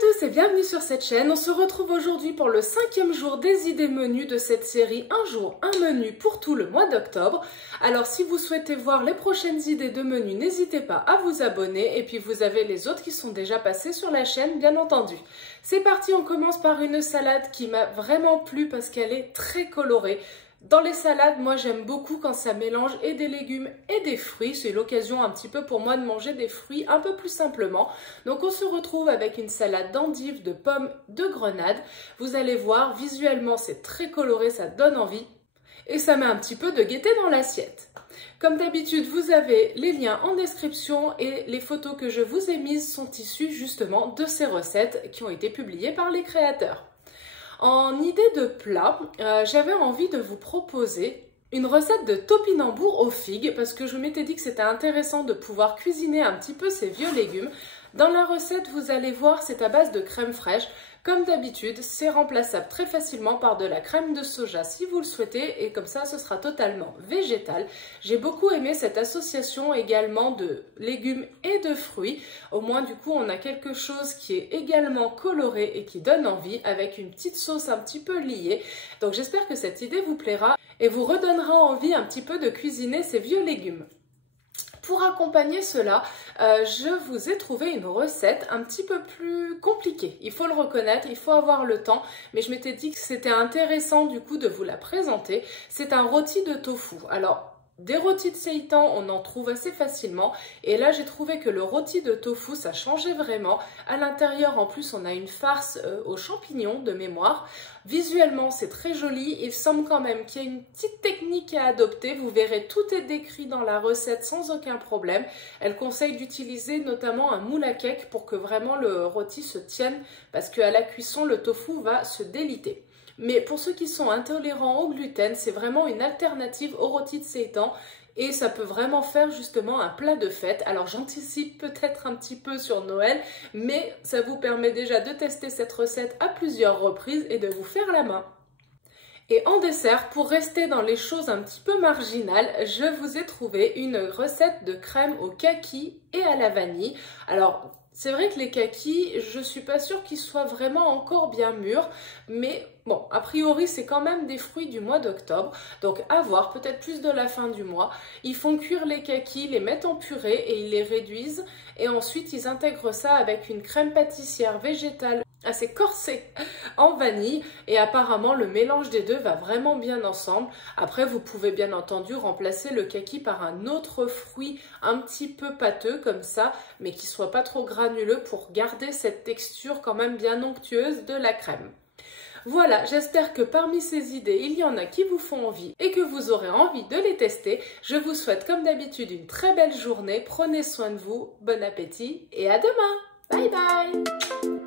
tous et bienvenue sur cette chaîne. On se retrouve aujourd'hui pour le 5e jour des idées menus de cette série Un jour, un menu pour tout le mois d'octobre. Alors si vous souhaitez voir les prochaines idées de menus, n'hésitez pas à vous abonner et puis vous avez les autres qui sont déjà passés sur la chaîne bien entendu. C'est parti, on commence par une salade qui m'a vraiment plu parce qu'elle est très colorée. Dans les salades, moi j'aime beaucoup quand ça mélange et des légumes et des fruits. C'est l'occasion un petit peu pour moi de manger des fruits un peu plus simplement. Donc on se retrouve avec une salade d'endives, de pommes, de grenades. Vous allez voir, visuellement c'est très coloré, ça donne envie. Et ça met un petit peu de gaieté dans l'assiette. Comme d'habitude, vous avez les liens en description et les photos que je vous ai mises sont issues justement de ces recettes qui ont été publiées par les créateurs. En idée de plat, j'avais envie de vous proposer une recette de topinambour aux figues parce que je m'étais dit que c'était intéressant de pouvoir cuisiner un petit peu ces vieux légumes. Dans la recette, vous allez voir, c'est à base de crème fraîche. Comme d'habitude, c'est remplaçable très facilement par de la crème de soja si vous le souhaitez et comme ça, ce sera totalement végétal. J'ai beaucoup aimé cette association également de légumes et de fruits. Au moins, du coup, on a quelque chose qui est également coloré et qui donne envie avec une petite sauce un petit peu liée. Donc, j'espère que cette idée vous plaira et vous redonnera envie un petit peu de cuisiner ces vieux légumes. Pour accompagner cela, je vous ai trouvé une recette un petit peu plus compliquée. Il faut le reconnaître, il faut avoir le temps, mais je m'étais dit que c'était intéressant du coup de vous la présenter. C'est un rôti de tofu. Alors, des rôtis de seitan, on en trouve assez facilement. Et là, j'ai trouvé que le rôti de tofu, ça changeait vraiment. À l'intérieur, en plus, on a une farce aux champignons de mémoire. Visuellement, c'est très joli. Il semble quand même qu'il y a une petite technique à adopter. Vous verrez, tout est décrit dans la recette sans aucun problème. Elle conseille d'utiliser notamment un moule à cake pour que vraiment le rôti se tienne parce qu'à la cuisson, le tofu va se déliter. Mais pour ceux qui sont intolérants au gluten, c'est vraiment une alternative au rôti de seitan et ça peut vraiment faire justement un plat de fête. Alors j'anticipe peut-être un petit peu sur Noël, mais ça vous permet déjà de tester cette recette à plusieurs reprises et de vous faire la main. Et en dessert, pour rester dans les choses un petit peu marginales, je vous ai trouvé une recette de crème au kaki et à la vanille. Alors, c'est vrai que les kakis, je suis pas sûre qu'ils soient vraiment encore bien mûrs, mais bon, a priori, c'est quand même des fruits du mois d'octobre, donc à voir, peut-être plus de la fin du mois. Ils font cuire les kakis, les mettent en purée et ils les réduisent, et ensuite ils intègrent ça avec une crème pâtissière végétale assez corsée en vanille et apparemment le mélange des deux va vraiment bien ensemble. Après vous pouvez bien entendu remplacer le kaki par un autre fruit un petit peu pâteux comme ça mais qui soit pas trop granuleux pour garder cette texture quand même bien onctueuse de la crème. Voilà, j'espère que parmi ces idées, il y en a qui vous font envie et que vous aurez envie de les tester. Je vous souhaite comme d'habitude une très belle journée, prenez soin de vous, bon appétit et à demain. Bye bye.